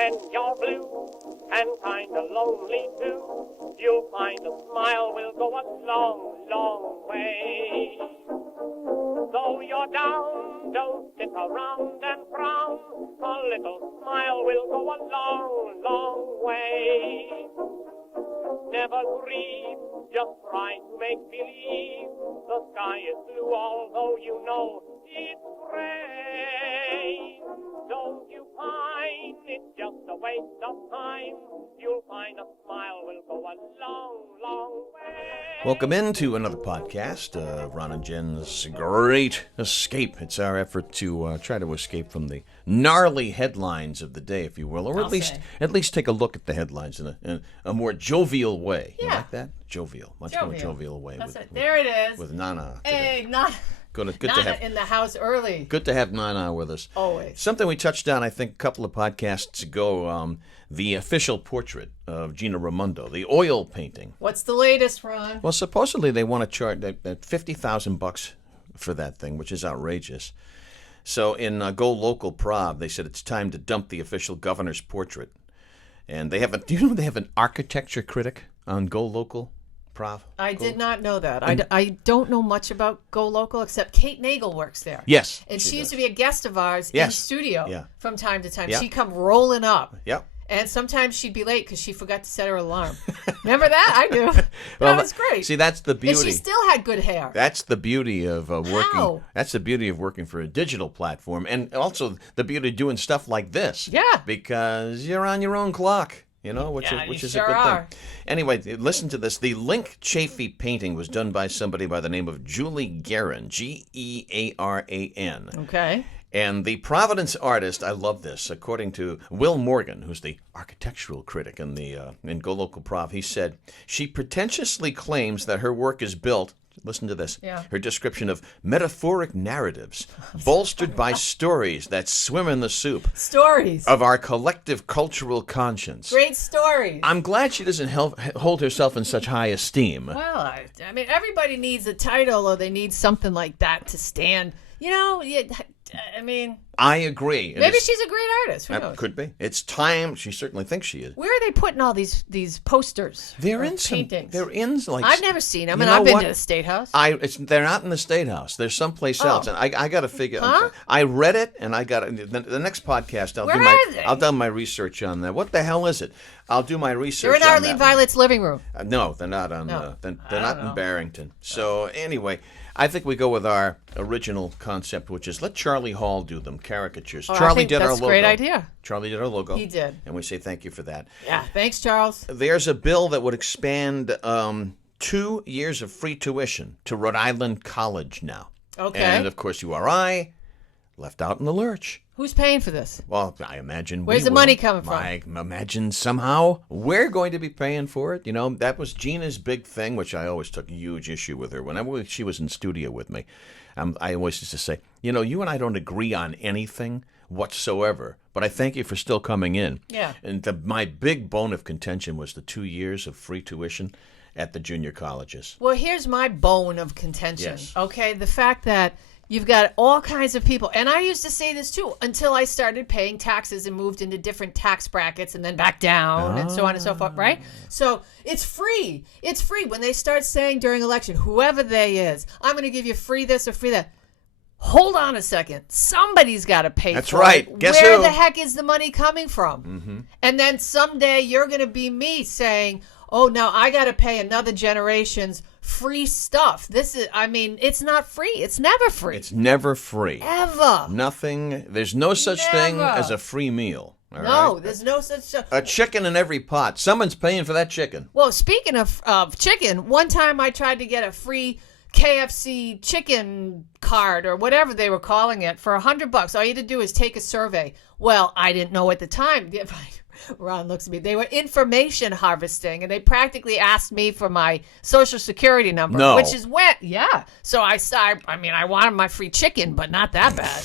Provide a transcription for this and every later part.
when you're blue and kinda lonely too, you'll find a smile will go a long, long way. Though you're down, don't sit around and frown. A little smile will go a long, long way. Never grieve, just try to make believe the sky is blue, although you know it's gray. Don't you find it's just a waste of time? You'll find a smile will go a long, long way. Welcome into another podcast of Ron and Jen's Great Escape. It's our effort to try to escape from the gnarly headlines of the day, if you will, or at least take a look at the headlines in a more jovial way. Yeah. You like that? Jovial, much more jovial way. That's it. There it is. With Nana. Hey, Nana. Good Nana to have in the house early. Good to have Nana with us. Always. Something we touched on, I think, a couple of podcasts ago. The official portrait of Gina Raimondo, the oil painting. What's the latest, Ron? Well, supposedly they want to charge that $50,000 for that thing, which is outrageous. So in Go Local Prov, they said it's time to dump the official governor's portrait. And they have do you know they have an architecture critic on Go Local Prov? I did not know that. I don't know much about Go Local, except Kate Nagel works there. Yes. And she used to be a guest of ours in studio from time to time. Yeah. She'd come rolling up. Yep. And sometimes she'd be late because she forgot to set her alarm. Remember that? I do. Well, that was great. See, that's the beauty. And she still had good hair. That's the beauty of working. How? That's the beauty of working for a digital platform, and also the beauty of doing stuff like this. Yeah. Because you're on your own clock. You know, which is a good thing. Anyway, listen to this. The Link Chafee painting was done by somebody by the name of Julie Guerin, Gearan. Okay. And the Providence artist, I love this, according to Will Morgan, who's the architectural critic in Go Local Prov, he said, she pretentiously claims that her work is built, listen to this, her description of metaphoric narratives, bolstered by stories that swim in the soup. Stories. Of our collective cultural conscience. Great stories. I'm glad she doesn't hold herself in such high esteem. Well, I mean, everybody needs a title or they need something like that to stand. You know, I mean... I agree. Maybe she's a great artist. Who knows? Could be. It's time. She certainly thinks she is. Where are they putting all these posters? They're in paintings. They're in like. I've never seen them, and I've been to the State House. They're not in the State House. They're someplace else, and I got to figure. Huh? I read it, and I got the next podcast. I'll do my research on that. What the hell is it? I'll do my research. They're in Arlene Violet's living room. No, they're not on. They're not in Barrington. So anyway. I think we go with our original concept, which is let Charlie Hall do them, caricatures. Charlie did our logo. That's a great idea. Charlie did our logo. He did. And we say thank you for that. Yeah, thanks, Charles. There's a bill that would expand 2 years of free tuition to Rhode Island College now. Okay. And, of course, URI left out in the lurch. Who's paying for this? Well, I imagine Where's the money coming from? I imagine somehow we're going to be paying for it. You know, that was Gina's big thing, which I always took huge issue with her. Whenever she was in studio with me, I always used to say, you know, you and I don't agree on anything whatsoever, but I thank you for still coming in. Yeah. And my big bone of contention was the 2 years of free tuition at the junior colleges. Well, here's my bone of contention. Yes. Okay, the fact that you've got all kinds of people, and I used to say this too, until I started paying taxes and moved into different tax brackets and then back down and so on and so forth, right? So it's free. It's free. When they start saying during election, whoever they is, I'm going to give you free this or free that. Hold on a second. Somebody's got to pay That's for right. it. Guess Where who? the heck is the money coming from? Mm-hmm. And then someday you're going to be me saying, oh, now I got to pay another generation's free stuff. It's not free. It's never free. It's never free. Ever. Nothing. There's no such thing as a free meal. All no, right? there's no such thing. A chicken in every pot. Someone's paying for that chicken. Well, speaking of chicken, one time I tried to get a free KFC chicken card or whatever they were calling it for $100. All you had to do is take a survey. Well, I didn't know at the time. Ron looks at me. They were information harvesting, and they practically asked me for my social security number, No. which is wet. Yeah. So I wanted my free chicken, but not that bad.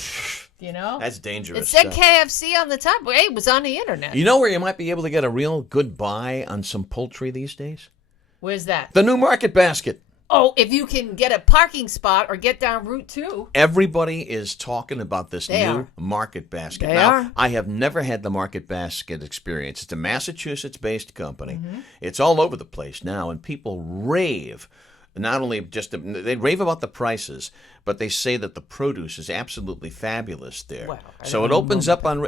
You know? That's dangerous. It said KFC on the top. Hey, it was on the internet. You know where you might be able to get a real good buy on some poultry these days? Where's that? The New Market Basket. Oh, if you can get a parking spot or get down Route 2. Everybody is talking about this They new are. Market Basket. They Now, are. I have never had the Market Basket experience. It's a Massachusetts-based company. Mm-hmm. It's all over the place now, and people rave. Not only they rave about the prices, but they say that the produce is absolutely fabulous there. Wow, I So don't it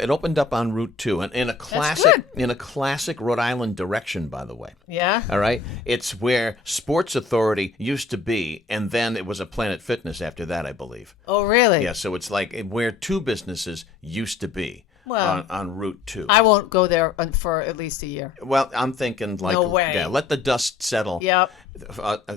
opened up on Route 2, and in a classic Rhode Island direction, by the way. Yeah. All right, it's where Sports Authority used to be, and then it was a Planet Fitness after that, I believe. Oh, really? Yeah, so it's like where two businesses used to be. Well, on Route 2. I won't go there for at least a year. Well, I'm thinking like, No way. yeah, let the dust settle. Yep.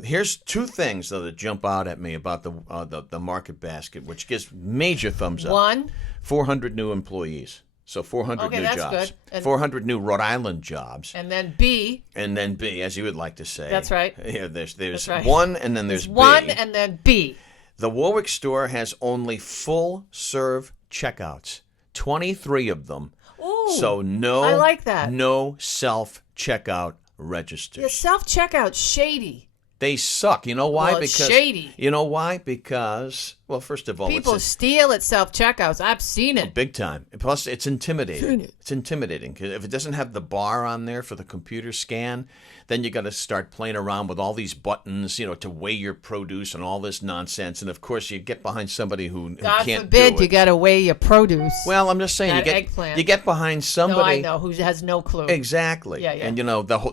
Here's two things though that jump out at me about the Market Basket, which gives major thumbs up. One. 400 new employees, so 400 Okay, new that's jobs. good. And- 400 new Rhode Island jobs, And then B. and then B, as you would like to say. That's right. Yeah, there's That's right. one, and then there's One B. and then B. The Warwick store has only full serve checkouts, 23 of them. Ooh. So I like that. No self-checkout registers. The self-checkout's shady. They suck. You know why? Well, it's shady. You know why? Because, well, first of all, People it's steal at self-checkouts. I've seen it. big time. Plus, it's intimidating. Seen it. It's intimidating. 'Cause if it doesn't have the bar on there for the computer scan, then you got to start playing around with all these buttons, to weigh your produce and all this nonsense. And of course, you get behind somebody who God can't forbid do you it. got to weigh your produce. Well, I'm just saying, That eggplant. you get behind somebody. No, I know, who has no clue. Exactly. Yeah, yeah. And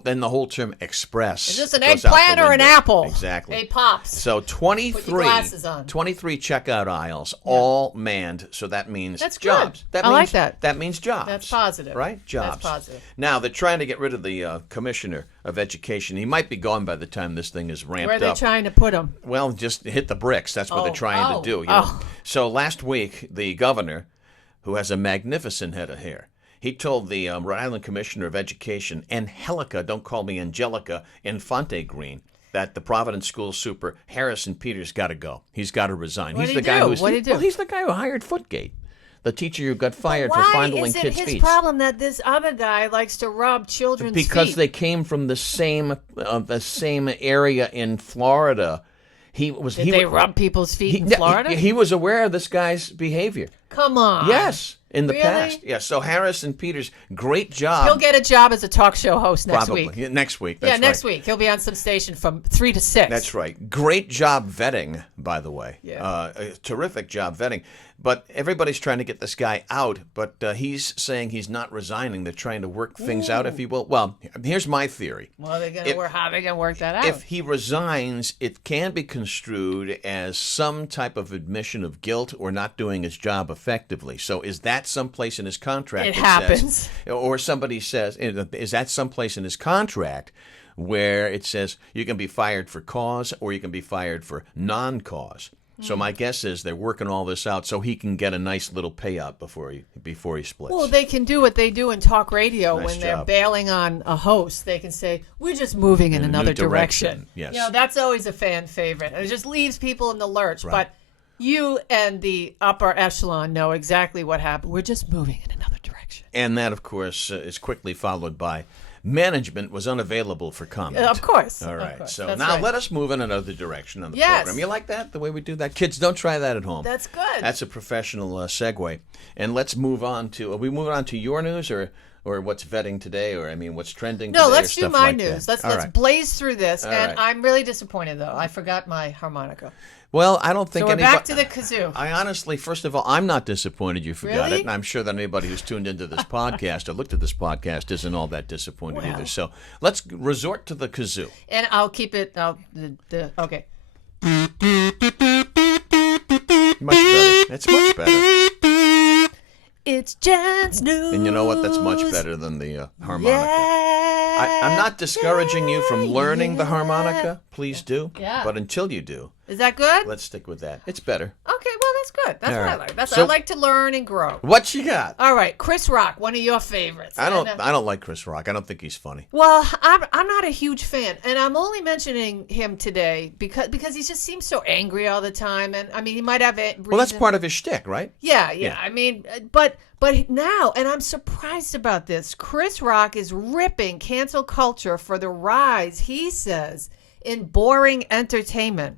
then the whole term express. Is this an goes out the eggplant or an window. apple? Exactly. Hey, Pops. So 23, Put your glasses on. 23 checkout aisles, all manned. So that means That's good. jobs. I like that. That means jobs. That's positive. Right? Jobs. That's positive. Now, they're trying to get rid of the commissioner of education. He might be gone by the time this thing is ramped Where are they up. trying to put them? Well, just hit the bricks. That's what they're trying to do. Oh. So last week, the governor, who has a magnificent head of hair, he told the Rhode Island Commissioner of Education, Angelica, don't call me Angelica, Infante Green, that the Providence School Super, Harrison Peters, got to go. He's got to resign. What'd He's he the guy do? who's What'd he do? Well, he's the guy who hired Footgate, the teacher who got fired for Why fondling is it kids' his feet. problem that this other guy likes to rub children's Because feet? they came from the same area in Florida. Did they rub people's feet in Florida? He was aware of this guy's behavior. Come on. Yes, in the Really? past. Yeah, so Harrison Peters, great job. He'll get a job as a talk show host next Probably. week. Yeah, next week. Yeah, That's next right. week. He'll be on some station from 3 to 6. That's right. Great job vetting, by the way. Yeah. A terrific job vetting. But everybody's trying to get this guy out, but he's saying he's not resigning. They're trying to work things out, if you will. Well, here's my theory. Well, how are they going to work that out? If he resigns, it can be construed as some type of admission of guilt or not doing his job effectively. So is that someplace in his contract? It that happens. Says, or somebody says, is that someplace in his contract where it says you can be fired for cause or you can be fired for non-cause? So my guess is they're working all this out so he can get a nice little payout before he splits. Well, they can do what they do in talk radio Nice when they're job. bailing on a host. They can say, we're just moving in a another new direction. Yes. That's always a fan favorite. It just leaves people in the lurch. Right. But you and the upper echelon know exactly what happened. We're just moving in another direction. And that, of course, is quickly followed by management was unavailable for comment. Of course. All Of right. course. So That's now right. let us move in another direction on the Yes. program. You like that, the way we do that? Kids, don't try that at home. That's good. That's a professional segue. And let's move on to, are we moving on to your news or what's vetting today, or, what's trending today? No, or let's do stuff my like news. that? Let's right. blaze through this. All And right. I'm really disappointed, though. I forgot my harmonica. Well, I don't think So we're anybody... back to the kazoo. I honestly, first of all, I'm not disappointed you forgot Really? it, and I'm sure that anybody who's tuned into this podcast or looked at this podcast isn't all that disappointed Well. either. So let's resort to the kazoo. And I'll keep it. Okay. Much better. It's much better. It's Jen's news. And you know what? That's much better than the harmonica. Yeah. I'm not discouraging you from learning the harmonica. Please do. Yeah. But until you do, Is that good? let's stick with that. It's better. Okay, well, that's good. That's All what I right. like. So- I like to learn and grow. What you got? All right, Chris Rock, one of your favorites. I don't And, like Chris Rock. I don't think he's funny. well, I'm not a huge fan, and I'm only mentioning him today because he just seems so angry all the time, and he might have it. Well, that's part of his shtick, right? Yeah. Yeah. But now, and I'm surprised about this, Chris Rock is ripping cancel culture for the rise, he says, in boring entertainment.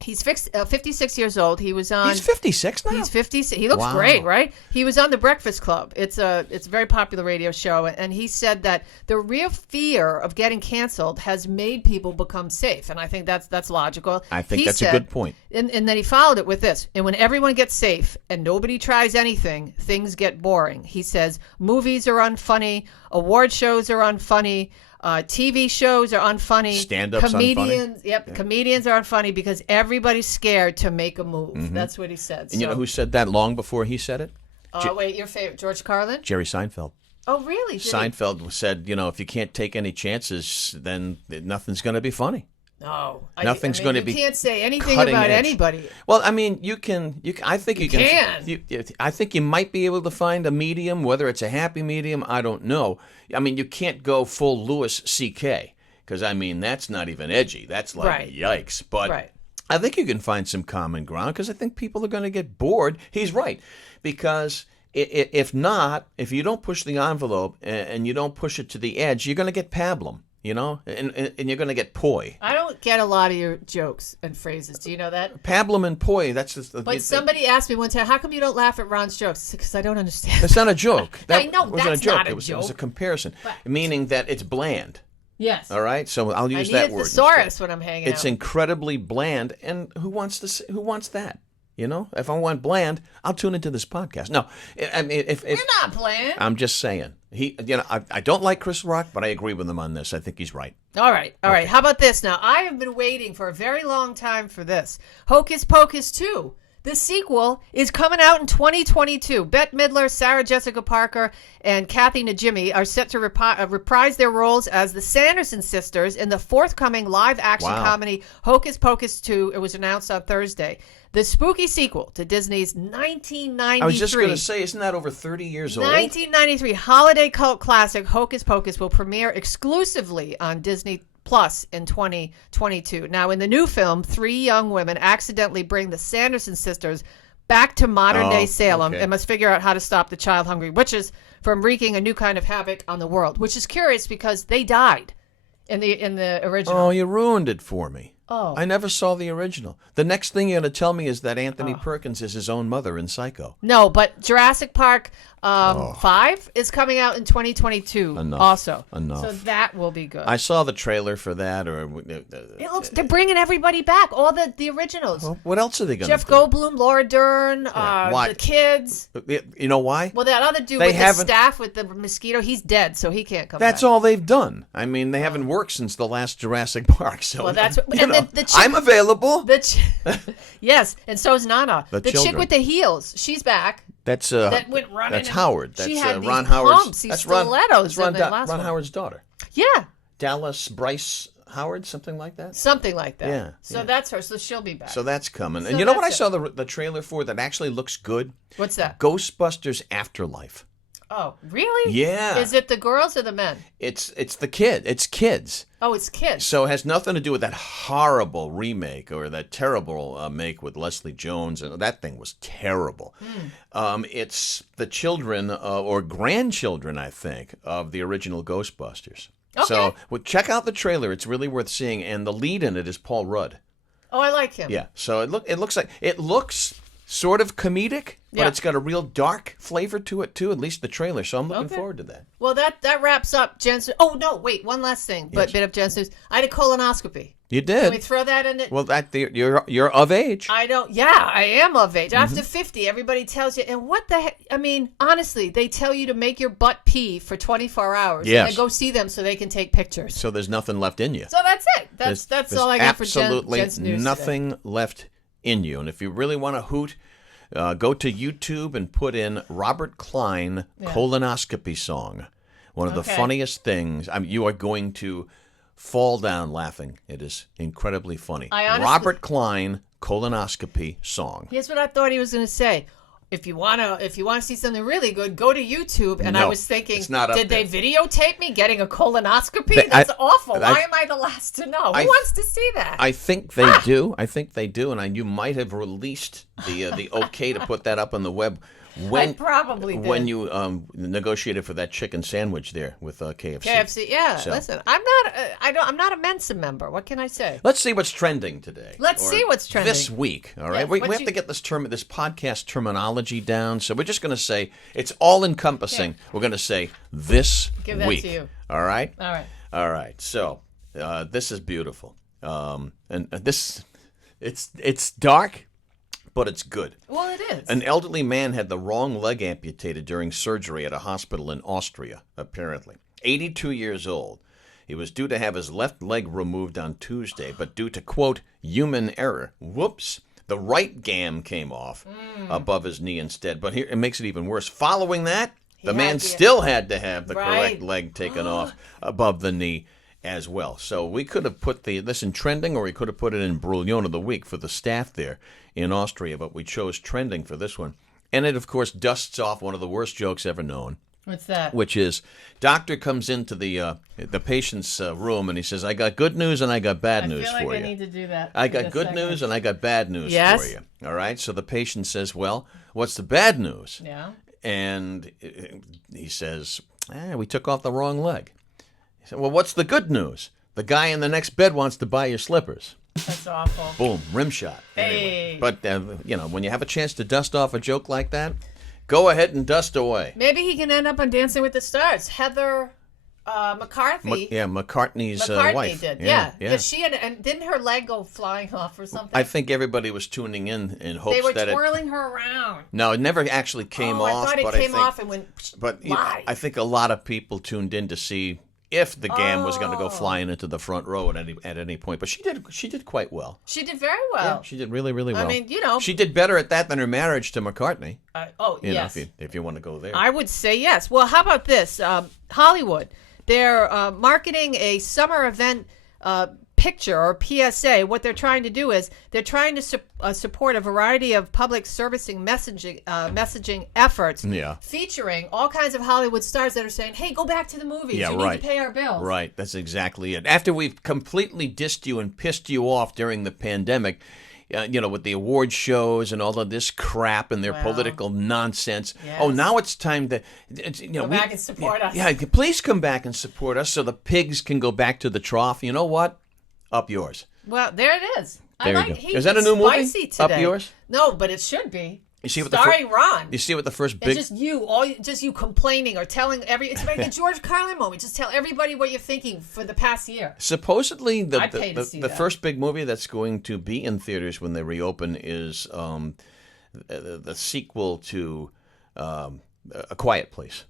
He's 56 years old. He was on. He's 56 now? He's 56. He looks Wow. great, right? He was on The Breakfast Club. It's a very popular radio show. And he said that the real fear of getting canceled has made people become safe. And I think that's logical. I think He that's a said- good point. And then he followed it with this. And when everyone gets safe and nobody tries anything, things get boring. He says movies are unfunny. Award shows are unfunny. TV shows are unfunny. Stand-ups comedians, unfunny. Yep, Yeah. comedians are unfunny because everybody's scared to make a move. Mm-hmm. That's what he said. And you know who said that long before he said it? Wait, your favorite, George Carlin? Jerry Seinfeld. Oh, really? Did he? Seinfeld said, if you can't take any chances, then nothing's going to be funny. No, Nothing's going to be You can't say anything cutting about edge. anybody. Well, I mean, you can. I think you can. can. I think you might be able to find a medium, whether it's a happy medium. I don't know. I mean, you can't go full Louis C.K. because I mean that's not even edgy. That's like Right. yikes. But Right. I think you can find some common ground because I think people are going to get bored. He's right because. If you don't push the envelope and you don't push it to the edge, you're going to get pablum, and you're going to get poi. I don't get a lot of your jokes and phrases. Do you know that? Pablum and poi, that's just But somebody asked me one time, how come you don't laugh at Ron's jokes? Because I don't understand. That's not a joke. I know, wasn't that's a joke. not a It was a joke. comparison, But- meaning that it's bland. Yes. All right, so I'll I use need that a word. thesaurus instead. when I'm hanging It's out. incredibly bland, and who wants that? If I want bland, I'll tune into this podcast. No, I mean, if You're not playing. I'm just saying, I don't like Chris Rock, but I agree with him on this. I think he's right. All right. How about this now? I have been waiting for a very long time for this. Hocus Pocus 2. The sequel is coming out in 2022. Bette Midler, Sarah Jessica Parker, and Kathy Najimy are set to reprise their roles as the Sanderson sisters in the forthcoming live-action comedy Hocus Pocus 2. It was announced on Thursday. The spooky sequel to Disney's 1993. I was just going to say, isn't that over 30 years old? 1993 holiday cult classic Hocus Pocus will premiere exclusively on Disney Plus in 2022. Now, in the new film, 3 young women accidentally bring the Sanderson sisters back to modern-day Salem and must figure out how to stop the child-hungry witches from wreaking a new kind of havoc on the world, which is curious because they died in the original. Oh, you ruined it for me. Oh. I never saw the original. The next thing you're going to tell me is that Anthony Perkins is his own mother in Psycho. No, but Jurassic Park 5 is coming out in 2022 also. Enough. So that will be good. I saw the trailer for that. It looks they're bringing everybody back, all the originals. Well, what else are they going to do? Jeff Goldblum, Laura Dern, the kids. You know why? Well, that other dude with the staff with the mosquito, he's dead, so he can't come back. That's all they've done. I mean, they haven't worked since the last Jurassic Park. So, Well, that's you know, the chick, I'm available. yes, and so is Nana. The chick children. with the heels, she's back. That's That went running. That's Howard. That's she had Ron these Howard's. pumps, these That's stilettos Ron, in the last Ron one. Howard's daughter. Yeah, Dallas Bryce Howard, something like that. something like that. Yeah, So yeah. that's her. So she'll be back. So that's coming. So And you know what I that's saw the trailer for that actually looks good? What's that? Ghostbusters Afterlife. Oh, really? Yeah. Is it the girls or the men? It's the kid. It's kids. Oh, it's kids. So it has nothing to do with that horrible remake or that terrible make with Leslie Jones. And that thing was terrible. It's the children or grandchildren, I think, of the original Ghostbusters. Okay. So check out the trailer. It's really worth seeing. And the lead in it is Paul Rudd. Oh, I like him. Yeah. So it looks sort of comedic, but Yeah. it's got a real dark flavor to it too. At least the trailer. So I'm looking forward to that. Well, that wraps up Jen's. Oh no, wait, one last thing. But bit of Jen's news. I had a colonoscopy. You Can we did. throw that in it? Well, you're of age. I don't. Yeah, I am of age. Mm-hmm. After 50, everybody tells you. And what the heck? I mean, honestly, they tell you to make your butt pee for 24 hours. Yes. And then go see them so they can take pictures. So there's nothing left in you. So that's it. That's There's all I got for absolutely Jen's news today. nothing left in you. And if you really want to hoot, go to YouTube and put in Robert Klein colonoscopy song. One of the funniest things. I mean, you are going to fall down laughing. It is incredibly funny. Robert Klein colonoscopy song. Here's what I thought he was going to say. If you wanna see something really good, go to YouTube. And I No, was thinking, it's not up did they videotape me getting a colonoscopy? They- That's awful. Why I- am I the last to know? Who wants to see that? I think they do. I think they do, and you might have released the okay to put that up on the web I probably did. When you negotiated for that chicken sandwich there with KFC. KFC, yeah. So- Listen, I'm not a Mensa member. What can I say? Let's see what's trending today. Let's see what's trending. This week, all right? Yeah, we have to get this podcast terminology down, so we're just going to say it's all-encompassing. Yeah. We're going to say this Give that week. to you. All right? All right. All right. So this is beautiful. And this, it's dark, but it's good. Well, it is. An elderly man had the wrong leg amputated during surgery at a hospital in Austria, apparently. 82 years old. He was due to have his left leg removed on Tuesday, but due to, quote, human error, whoops, the right gam came off above his knee instead. But here, it makes it even worse. Following that, the man still had to have the correct leg taken off above the knee as well. So we could have put this in trending, or we could have put it in Brouillona of the week for the staff there in Austria, but we chose trending for this one. And it, of course, dusts off one of the worst jokes ever known. What's that? Which is, doctor comes into the patient's room and he says, I got good news and I got bad news for you. I feel like I need to do that. I got good news and I got bad news for you. All right? So the patient says, well, what's the bad news? Yeah. And he says, we took off the wrong leg. He said, well, what's the good news? The guy in the next bed wants to buy your slippers. That's awful. Boom, rim shot. Hey. Anyway, but, when you have a chance to dust off a joke like that, go ahead and dust away. Maybe he can end up on Dancing with the Stars. Heather McCarthy. McCartney's wife. Did. Yeah. She had, and didn't her leg go flying off or something? I think everybody was tuning in hopes they were that twirling her around. No, it never actually came off. I thought it came off and went. But I think a lot of people tuned in to see if the gam was going to go flying into the front row at any point. But she did quite well. She did very well. Yeah, she did really, really well. I mean, she did better at that than her marriage to McCartney. Yes. If you want to go there. I would say yes. Well, how about this? Hollywood. They're marketing a summer event picture or PSA. What they're trying to do is they're trying to support a variety of public servicing messaging efforts featuring all kinds of Hollywood stars that are saying, hey, go back to the movies. You need to pay our bills. Right. That's exactly it. After we've completely dissed you and pissed you off during the pandemic, with the award shows and all of this crap and their political nonsense. Yes. Oh, now it's time to go back and support us. Yeah, please come back and support us so the pigs can go back to the trough. You know what? Up yours. Well, there it is. There you go. Is that a new movie? Today. Up yours? No, but it should be. You see what starring Ron. You see what the first big... It's just you complaining or telling it's like the George Carlin moment. Just tell everybody what you're thinking for the past year. Supposedly, the first big movie that's going to be in theaters when they reopen is the sequel to A Quiet Place.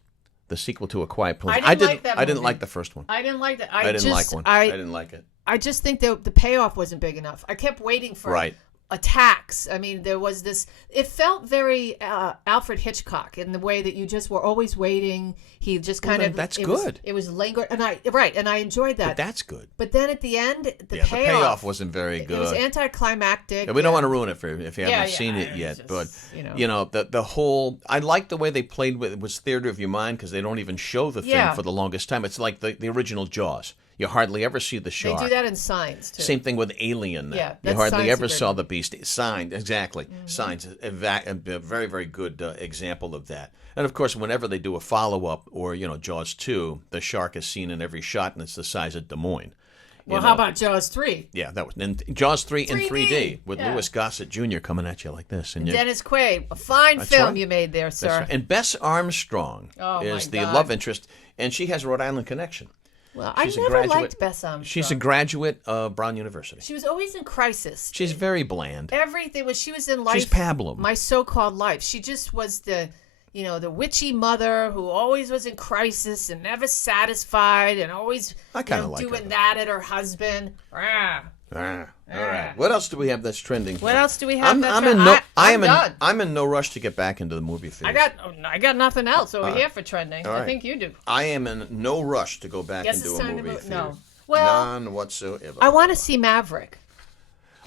The sequel to A Quiet Place. I didn't like the first one. I didn't like that. I didn't like one. I didn't like it. I just think the payoff wasn't big enough. I kept waiting for attacks. I mean, there was this. It felt very Alfred Hitchcock in the way that you just were always waiting. He just kind of. That's good. It was lingered, and I enjoyed that. But that's good. But then at the end, the payoff wasn't very good. It was anticlimactic. And we don't want to ruin it if you haven't seen it yet. The whole. I like the way they played with it was theater of your mind because they don't even show the thing for the longest time. It's like the original Jaws. You hardly ever see the shark. They do that in Signs, too. Same thing with Alien. Yeah, you hardly ever saw the beast. Signs, exactly. Mm-hmm. Signs, a very, very good example of that. And, of course, whenever they do a follow-up or, Jaws 2, the shark is seen in every shot, and it's the size of Des Moines. Well, how about Jaws 3? Yeah, that was Jaws 3 in 3D with Louis Gossett Jr. coming at you like this. And Dennis Quaid, a fine film you made there, sir. Right. And Bess Armstrong is the love interest, and she has Rhode Island connection. Well, I never liked Bess Armstrong. She's a graduate of Brown University. She was always in crisis. She's very bland. Everything when she was in Life. She's pablum. My So-Called Life. She just was the witchy mother who always was in crisis and never satisfied and always doing that at her husband. All right. What else do we have that's trending? What else do we have? I'm in no rush to get back into the movie theater. I got nothing else over here for trending. Right. I think you do. I am in no rush to go back into a movie theater. No. Well, none whatsoever. I want to see Maverick.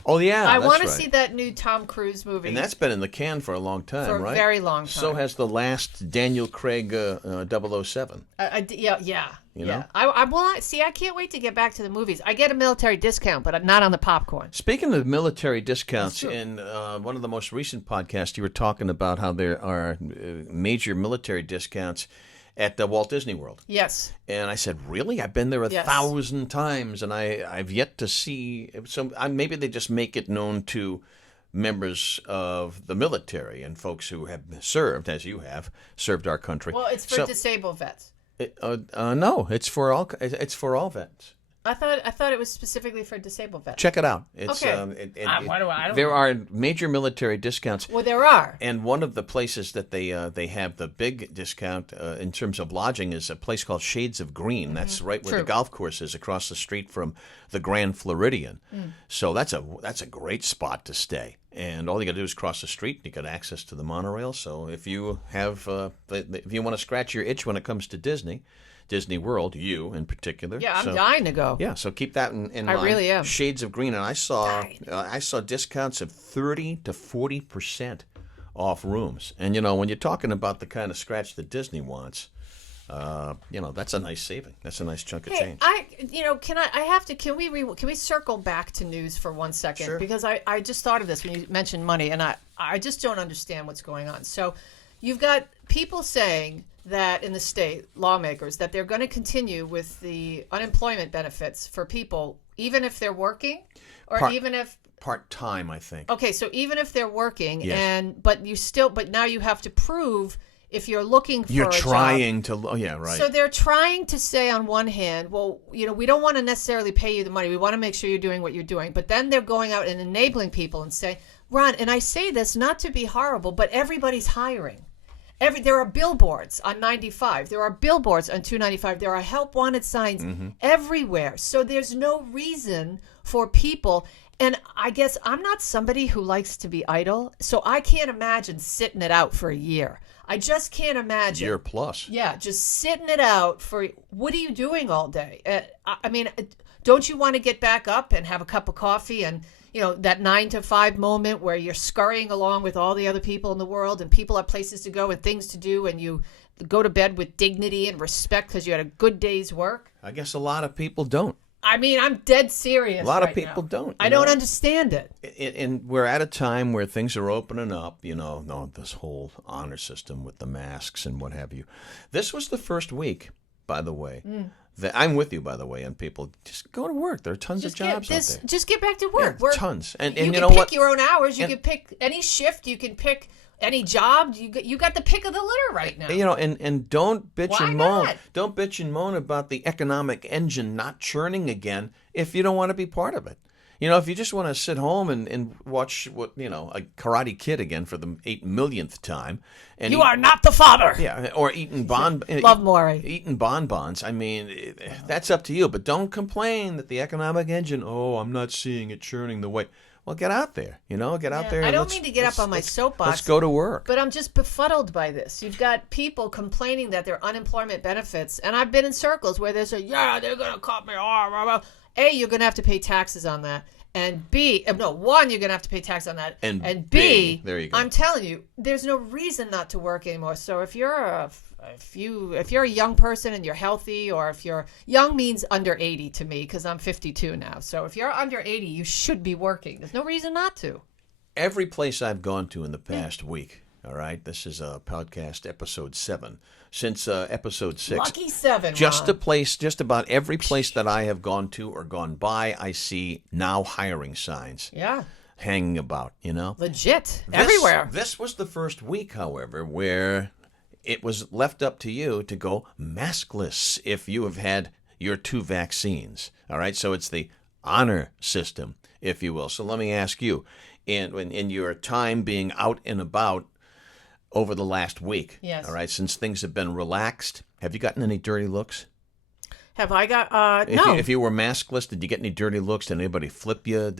Oh yeah, I want to see that new Tom Cruise movie. And that's been in the can for a long time, right? For a very long time. So has the last Daniel Craig 007. Yeah. You know? I can't wait to get back to the movies. I get a military discount, but not on the popcorn. Speaking of military discounts, in one of the most recent podcasts, you were talking about how there are major military discounts at Walt Disney World. Yes. And I said, really? I've been there 1,000 times, and I've yet to see. So maybe they just make it known to members of the military and folks who have served, as you have, served our country. Well, it's for disabled vets. No, it's for all. It's for all vets. I thought it was specifically for disabled vets. Check it out. It's, okay. There are major military discounts. Well, there are. And one of the places that they have the big discount in terms of lodging is a place called Shades of Green. Mm-hmm. That's right where the golf course is, across the street from the Grand Floridian. So that's a great spot to stay. And all you got to do is cross the street. You got access to the monorail. So if you have, if you want to scratch your itch when it comes to Disney World, you in particular. Yeah, I'm dying to go. Yeah, so keep that in mind. I really am. Shades of Green, and I saw discounts of 30 to 40% off rooms. And when you're talking about the kind of scratch that Disney wants, that's a nice saving. That's a nice chunk of change. Can we circle back to news for 1 second? Sure. Because I just thought of this when you mentioned money, and I just don't understand what's going on. So you've got people saying that in the state, lawmakers, that they're going to continue with the unemployment benefits for people, even if they're working, or even if part-time, I think. Okay, so even if they're working, yes. but now you have to prove if you're looking for you're a trying job. to, yeah, right. So they're trying to say on one hand, well, we don't want to necessarily pay you the money. We want to make sure you're doing what you're doing. But then they're going out and enabling people and say, Ron, and I say this not to be horrible, but everybody's hiring. There are billboards on 95. There are billboards on 295. There are help wanted signs everywhere. So there's no reason for people. And I guess I'm not somebody who likes to be idle. So I can't imagine sitting it out for a year. I just can't imagine. Year plus. Yeah, just sitting it out for, what are you doing all day? I mean, don't you want to get back up and have a cup of coffee and, that 9 to 5 moment where you're scurrying along with all the other people in the world and people have places to go and things to do and you go to bed with dignity and respect because you had a good day's work? I guess a lot of people don't. I mean, I'm dead serious. A lot of people don't. I don't understand it. And we're at a time where things are opening up, this whole honor system with the masks and what have you. This was the first week, by the way, I'm with you, by the way, and people just go to work. There are tons of jobs out there. Just get back to work. Yeah, tons. And you you can know pick what? your own hours. You can pick any shift. You can pick any job. You got the pick of the litter right now. And don't bitch Why and moan. not? Don't bitch and moan about the economic engine not churning again if you don't want to be part of it. If you just want to sit home and watch a Karate Kid again for the 8 millionth time, and you are not the father. Yeah, or eating Love Maury. Eating bonbons. I mean, that's up to you. But don't complain that the economic engine. Oh, I'm not seeing it churning the way. Well, get out there. Get out there. I don't mean to get up on my soapbox. Let's go to work. But I'm just befuddled by this. You've got people complaining that their unemployment benefits, and I've been in circles where they say, "Yeah, they're gonna cut me off." A, you're going to have to pay taxes on that. And B, one, you're going to have to pay tax on that. And B, there you go. I'm telling you, there's no reason not to work anymore. So if you're a young person and you're healthy, or if you're young means under 80 to me, because I'm 52 now. So if you're under 80, you should be working. There's no reason not to. Every place I've gone to in the past week, all right, this is podcast episode 7. Since episode 6. Lucky 7, just Ron. Just about every place that I have gone to or gone by, I see now hiring signs. Yeah. Hanging about, Legit. Everywhere. This was the first week, however, where it was left up to you to go maskless if you have had your 2 vaccines. All right, so it's the honor system, if you will. So let me ask you, in your time being out and about over the last week, yes. All right, since things have been relaxed, have you gotten any dirty looks? Have I got, no. If you were maskless, did you get any dirty looks? Did anybody flip you?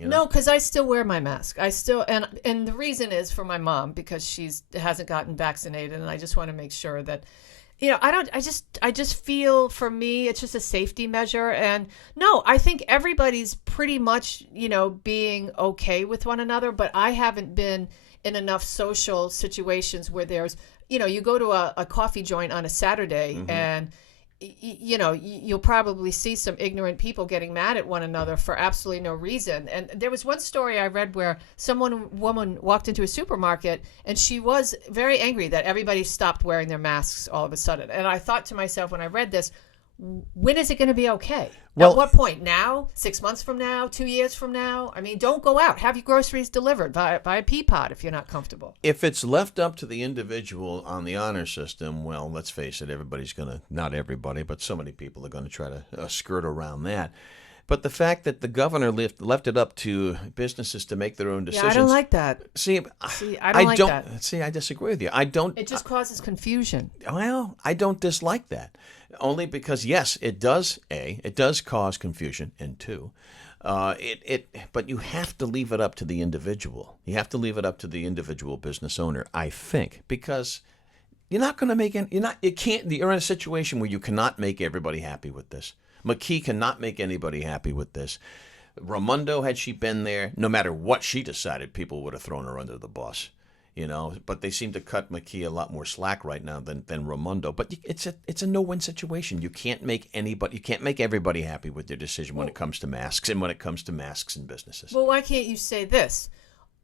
No, because I still wear my mask. I still, and the reason is for my mom, because she hasn't gotten vaccinated, and I just want to make sure that, I just feel, for me, it's just a safety measure. And no, I think everybody's pretty much, being okay with one another, but I haven't been in enough social situations where there's, you go to a coffee joint on a Saturday and you'll probably see some ignorant people getting mad at one another for absolutely no reason. And there was one story I read where woman walked into a supermarket and she was very angry that everybody stopped wearing their masks all of a sudden. And I thought to myself when I read this, when is it going to be okay? Well, at what point? Now? 6 months from now? 2 years from now? I mean, don't go out. Have your groceries delivered by a Peapod if you're not comfortable. If it's left up to the individual on the honor system, well, let's face it, everybody's going to, not everybody, but so many people are going to try to skirt around that. But the fact that the governor left it up to businesses to make their own decisions. Yeah, I don't like that. See, I don't like that. See, I disagree with you. I don't. It just causes confusion. Well, I don't dislike that. Only because, yes, it does cause confusion, and two, but you have to leave it up to the individual. You have to leave it up to the individual business owner, I think, because you're not going to make you're in a situation where you cannot make everybody happy with this. McKee cannot make anybody happy with this. Raimondo, had she been there, no matter what she decided, people would have thrown her under the bus. But they seem to cut McKee a lot more slack right now than Raimondo. But it's a no-win situation. You can't make everybody happy with their decision when it comes to masks and when it comes to masks in businesses. Well, why can't you say this?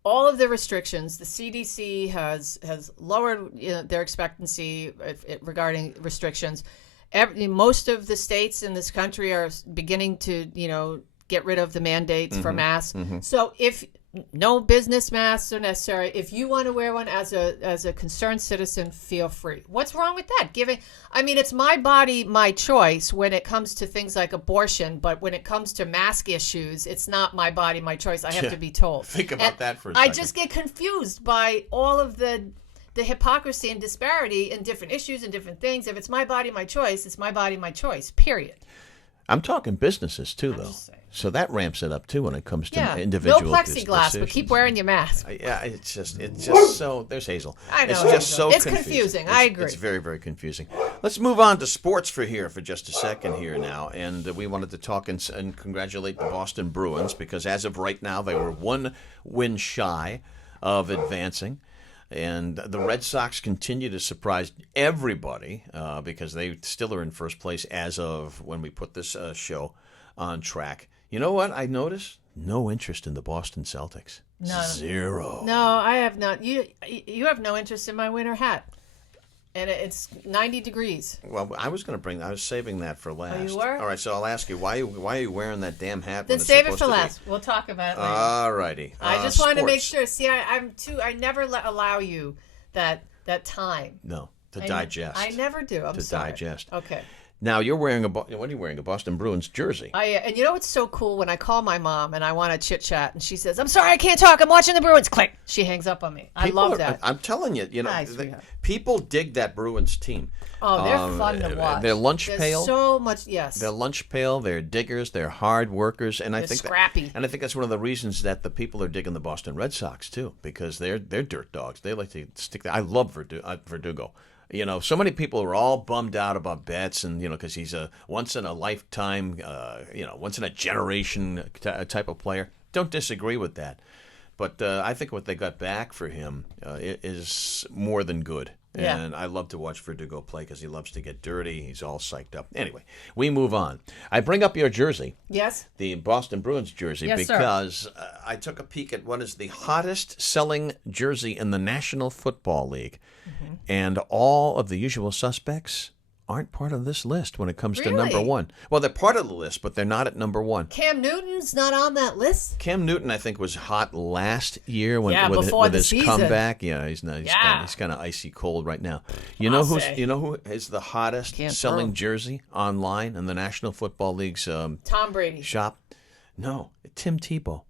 All of the restrictions, the CDC has lowered their expectancy regarding restrictions. Most of the states in this country are beginning to, get rid of the mandates for masks. Mm-hmm. So if no business masks are necessary, if you want to wear one as a concerned citizen, feel free. What's wrong with that? It's my body, my choice when it comes to things like abortion, but when it comes to mask issues, it's not my body, my choice. I have to be told. Think about that for a second. I just get confused by all of the hypocrisy and disparity in different issues and different things. If it's my body, my choice, it's my body, my choice, period. I'm talking businesses, too, though. So that ramps it up, too, when it comes to individual no plexiglass, but keep wearing your mask. It's just so... There's Hazel. I know. It's just so it's confusing. I agree. It's very, very confusing. Let's move on to sports for just a second here now. And we wanted to talk and congratulate the Boston Bruins because as of right now, they were 1 win shy of advancing. And the Red Sox continue to surprise everybody because they still are in first place as of when we put this show on track. You know what I noticed? No interest in the Boston Celtics. No. Zero. No, I have not. You have no interest in my winter hat. And it's 90 degrees. Well, I was saving that for last. Oh, you were? All right, so I'll ask you, why are you wearing that damn hat? Then save it for last. We'll talk about it later. All righty. I just want to make sure. See, I never allow you that time. No, to digest. I never do. I'm sorry. To digest. Okay. Now you're wearing what are you wearing? A Boston Bruins jersey. And you know what's so cool when I call my mom and I want to chit chat and she says, "I'm sorry, I can't talk. I'm watching the Bruins." Click. She hangs up on me. I love that. I'm telling you, people dig that Bruins team. Oh, they're fun to watch. Their lunch pail. So much, yes. Their lunch pail. They're diggers. They're hard workers, and I think scrappy. And I think that's one of the reasons that the people are digging the Boston Red Sox too, because they're dirt dogs. They like to stick. I love Verdugo. So many people are all bummed out about Betts, and because he's a once in a lifetime, once in a generation type of player. Don't disagree with that, but I think what they got back for him is more than good. Yeah. And I love to watch Verdugo play because he loves to get dirty. He's all psyched up. Anyway, we move on. I bring up your jersey. Yes. The Boston Bruins jersey, yes, because I took a peek at what is the hottest selling jersey in the National Football League. Mm-hmm. And all of the usual suspects aren't part of this list when it comes to number one. Well, they're part of the list, but they're not at number one. Cam Newton's not on that list? Cam Newton, I think, was hot last year with his season. Comeback. Yeah, he's kind of icy cold right now. You know who is the hottest selling jersey online in the National Football League's Tom Brady shop? No, Tim Tebow.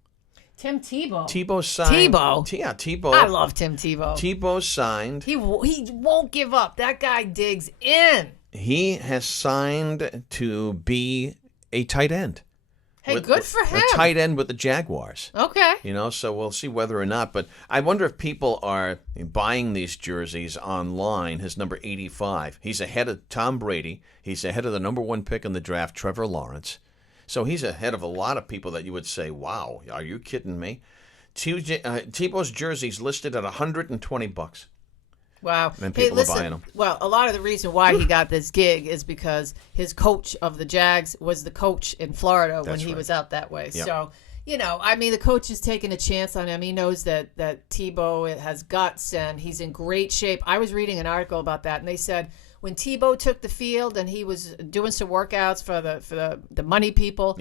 Tim Tebow. Tebow signed. Tebow? Yeah, Tebow. I love Tim Tebow. Tebow signed. He won't give up. That guy digs in. He has signed to be a tight end. Hey, good for him. A tight end with the Jaguars. Okay. So we'll see whether or not. But I wonder if people are buying these jerseys online. His number 85. He's ahead of Tom Brady. He's ahead of the number 1 pick in the draft, Trevor Lawrence. So he's ahead of a lot of people that you would say, wow, are you kidding me? Tebow's jersey's listed at $120. Wow. And people are buying them. Well, a lot of the reason why he got this gig is because his coach of the Jags was the coach in Florida when he was out that way. Yep. So, I mean, the coach is taking a chance on him. He knows that Tebow has guts and he's in great shape. I was reading an article about that, and they said when Tebow took the field and he was doing some workouts for the money people,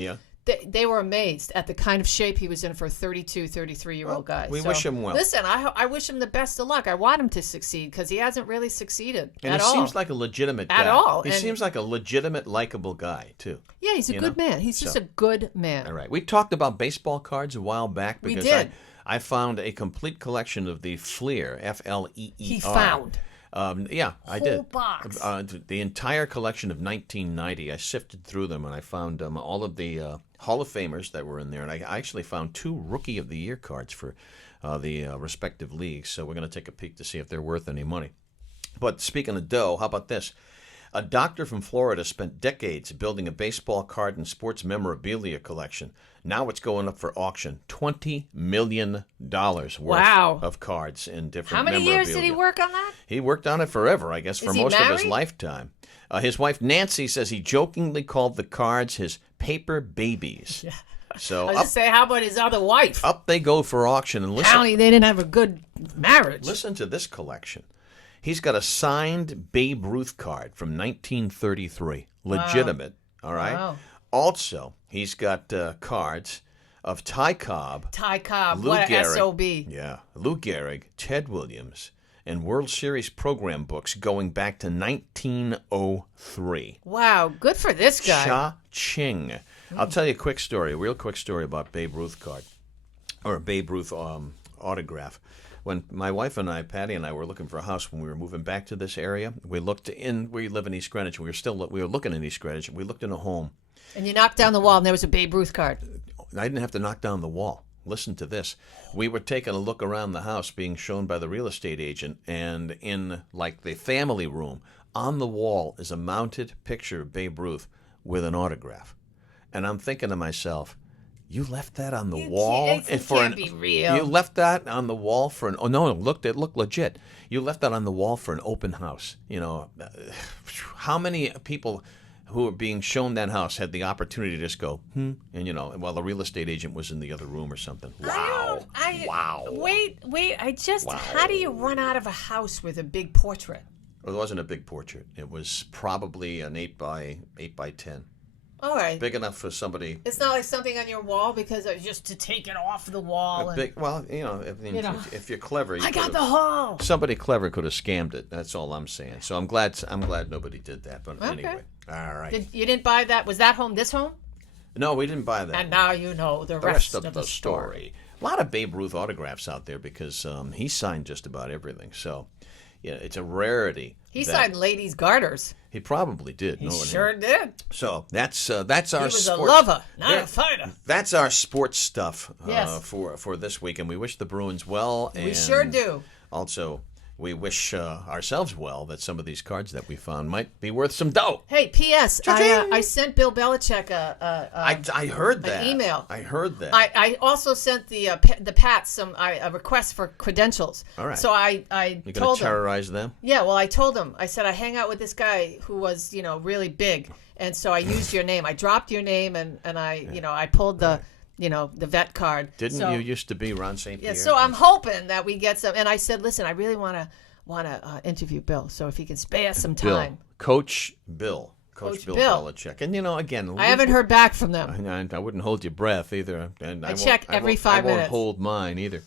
they were amazed at the kind of shape he was in for a 32, 33-year-old guy. We wish him well. Listen, I wish him the best of luck. I want him to succeed because he hasn't really succeeded and at all. And he seems like a legitimate guy. At all. He seems like a legitimate, likable guy, too. Yeah, he's a good man. He's just a good man. All right. We talked about baseball cards a while back because we did. I found a complete collection of the Fleer, Fleer. He found. I did. Whole box. The entire collection of 1990. I sifted through them and I found all of the Hall of Famers that were in there. And I actually found 2 Rookie of the Year cards for the respective leagues. So we're going to take a peek to see if they're worth any money. But speaking of dough, how about this? A doctor from Florida spent decades building a baseball card and sports memorabilia collection. Now it's going up for auction. $20 million worth of cards in different How many memorabilia. years did he work on that? He worked on it forever, I guess, for most of his lifetime. His wife, Nancy, says he jokingly called the cards his paper babies. Yeah. So I was just say, how about his other wife? Up they go for auction. And listen, apparently they didn't have a good marriage. Listen to this collection. He's got a signed Babe Ruth card from 1933. Legitimate, all right? Wow. Also, he's got cards of Ty Cobb. Lou what an SOB. Yeah, Lou Gehrig, Ted Williams, and World Series program books going back to 1903. Wow, good for this guy. Cha-ching. I'll tell you a real quick story about Babe Ruth card, or a Babe Ruth autograph. When my wife and I, Patty and I, were looking for a house when we were moving back to this area, we live in East Greenwich. We were looking in East Greenwich. We looked in a home. And you knocked down the wall, and there was a Babe Ruth card. I didn't have to knock down the wall. Listen to this. We were taking a look around the house being shown by the real estate agent, and in, like, the family room, on the wall is a mounted picture of Babe Ruth with an autograph. And I'm thinking to myself, you left that on the wall? It can't be real. You left that on the wall for an... Oh, no, it looked legit. You left that on the wall for an open house. How many people who were being shown that house had the opportunity to just go, and, while the real estate agent was in the other room or something? Wow. Wow. Wait, how do you run out of a house with a big portrait? Well, it wasn't a big portrait. It was probably an 8 by 10. All right. Big enough for somebody. It's not like something on your wall because just to take it off the wall. If you're clever, I got the hall. Somebody clever could have scammed it. That's all I'm saying. So I'm glad nobody did that. But anyway, all right. You didn't buy that? Was that home? This home? No, we didn't buy that. And now you know the rest of the story. A lot of Babe Ruth autographs out there because he signed just about everything. So, yeah, it's a rarity. He signed ladies' garters. He probably did. He sure did. So that's our sports. He was a lover, not a fighter. That's our sports stuff yes. for this week, and we wish the Bruins well. We sure do. Also, we wish ourselves well that some of these cards that we found might be worth some dough. Hey, P.S. I sent Bill Belichick I heard that. An email. I heard that. I also sent the Pats a request for credentials. All right. So I You're told going to terrorize them? Yeah, well, I told him. I said I hang out with this guy who was really big, and so I used your name. I dropped your name, and I pulled the. The vet card. Didn't you used to be Ron St. Pierre? Yeah, so I'm hoping that we get some. And I said, listen, I really want to interview Bill. So if he can spare us some time. Coach Bill Belichick. And, again. I haven't heard back from them. I wouldn't hold your breath either. And I check every 5 minutes. I won't hold mine either.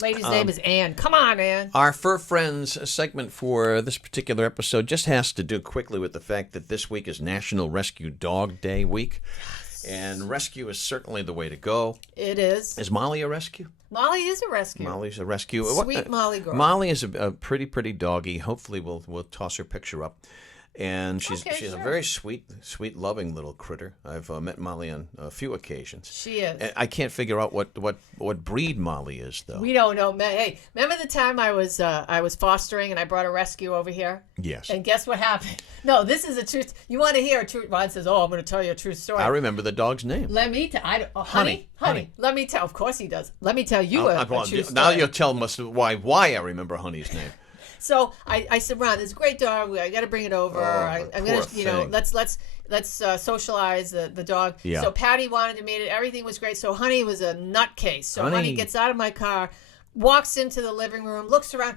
Lady's name is Ann. Come on, Ann. Our Fur Friends segment for this particular episode just has to do quickly with the fact that this week is National Rescue Dog Day week. And rescue is certainly the way to go. It is. Is Molly a rescue? Molly is a rescue. Molly's a rescue. Sweet Molly girl. Molly is a pretty doggy. Hopefully we'll toss her picture up. And she's a very sweet, loving little critter. I've met Molly on a few occasions. She is. And I can't figure out what breed Molly is, though. We don't know. Hey, remember the time I was fostering and I brought a rescue over here? Yes. And guess what happened? No, this is a truth. You want to hear a truth? Ron says, "Oh, I'm going to tell you a true story." I remember the dog's name. Let me tell. Honey. Let me tell. Of course he does. Let me tell you a true story. Now you'll tell us why I remember Honey's name. So I said, Ron, this is a great dog. I got to bring it over. I'm gonna, thing. let's socialize the dog. Yeah. So Patty wanted to meet it. Everything was great. So Honey was a nutcase. So Honey gets out of my car, walks into the living room, looks around,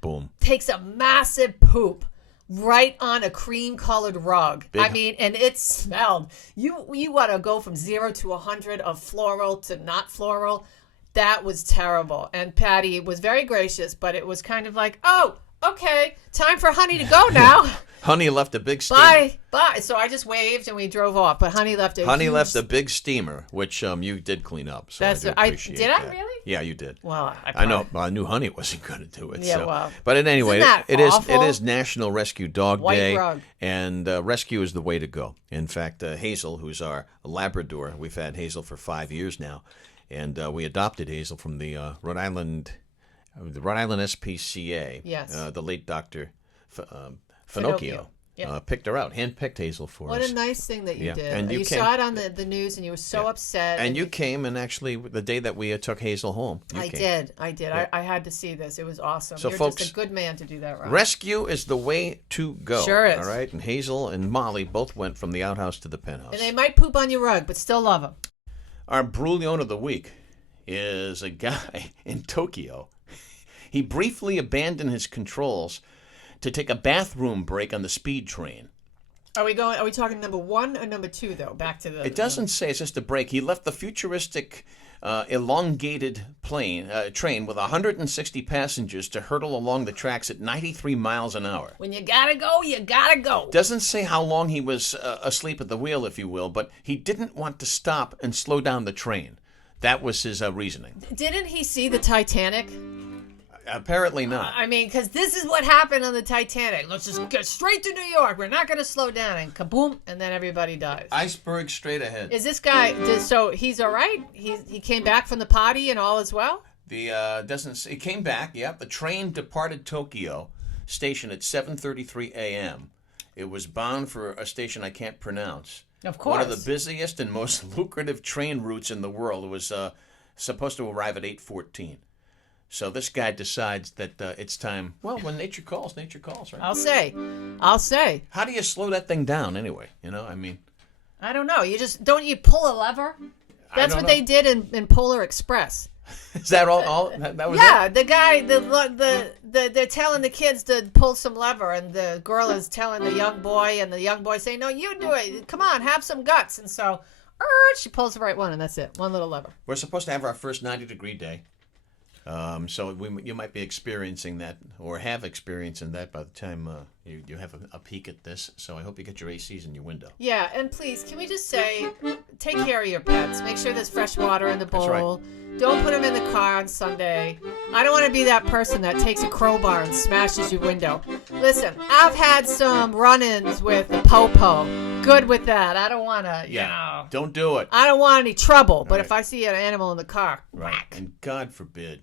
Boom. takes a massive poop right on a cream-colored rug. I mean, and it smelled. You want to go from 0 to 100 of floral to not floral. That was terrible. And Patty was very gracious, but it was kind of like, oh, okay, time for Honey to go now. Honey left a big steamer. Bye. So I just waved and we drove off. But Honey left a big steamer, which you did clean up. So That's I appreciate did that. I really? Yeah, you did. Well, I know. Well, I knew Honey wasn't going to do it. Yeah, so. well. But anyway, it awful? is National Rescue Dog White Day, rug. and rescue is the way to go. In fact, Hazel, who's our Labrador, we've had Hazel for 5 years now, and we adopted Hazel from the Rhode Island SPCA. Yes. The late Dr. Finocchio. Yeah. Picked her out, handpicked Hazel for us. What a nice thing that you did. And you came, saw it on the news and you were so upset. And you came, and actually, the day that we took Hazel home, I did. Yeah. I had to see this. It was awesome. So You're folks, just a good man to do that, right? Rescue is the way to go. Sure is. All right? And Hazel and Molly both went from the outhouse to the penthouse. And they might poop on your rug, but still love them. Our Brouillona of the week is a guy in Tokyo. He briefly abandoned his controls to take a bathroom break on the speed train. Are we talking number 1 or number 2 though? Back to the. It doesn't say. It's just a break. He left the futuristic, elongated train with 160 passengers to hurtle along the tracks at 93 miles an hour. When you gotta go, you gotta go. Doesn't say how long he was asleep at the wheel, if you will, but he didn't want to stop and slow down the train. That was his reasoning. Didn't he see the Titanic? Apparently not. I mean, because this is what happened on the Titanic. Let's just get straight to New York. We're not going to slow down. And kaboom, and then everybody dies. Iceberg straight ahead. Is this guy, so he's all right? He came back from the potty and all is well? He came back, yep. The train departed Tokyo Station at 7:33 a.m. It was bound for a station I can't pronounce. Of course. One of the busiest and most lucrative train routes in the world. It was supposed to arrive at 8:14. So this guy decides that it's time. Well, when nature calls, right? I'll say. How do you slow that thing down anyway? I mean. I don't know. Don't you pull a lever? That's what they did in Polar Express. Is that all that was Yeah, it? the guy, they're telling the kids to pull some lever, and the girl is telling the young boy, and the young boy saying, no, you do it. Come on, have some guts. And so she pulls the right one, and that's it. One little lever. We're supposed to have our first 90-degree day. So you might be experiencing that, or have experiencing that by the time you have a peek at this. So I hope you get your ACs in your window. Yeah, and please, can we just say, take care of your pets. Make sure there's fresh water in the bowl. That's right. Don't put them in the car on Sunday. I don't want to be that person that takes a crowbar and smashes your window. Listen, I've had some run-ins with the Popo. Good with that. I don't want to, Don't do it. I don't want any trouble. But right. if I see an animal in the car, whack. And God forbid,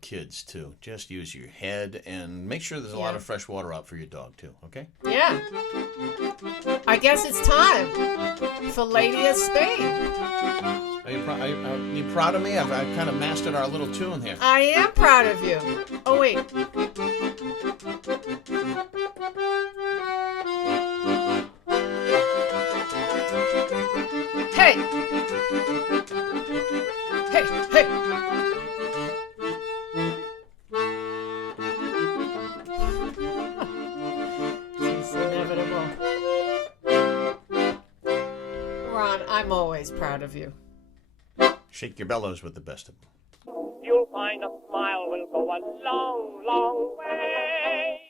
kids too. Just use your head and make sure there's a lot of fresh water out for your dog too. Okay? Yeah. I guess it's time for Lady of Spain. Are you proud of me? I've kind of mastered our little tune here. I am proud of you. Oh, wait. Hey! Hey! It's inevitable. Ron, I'm always proud of you. Shake your bellows with the best of them. You'll find a smile will go a long, long way.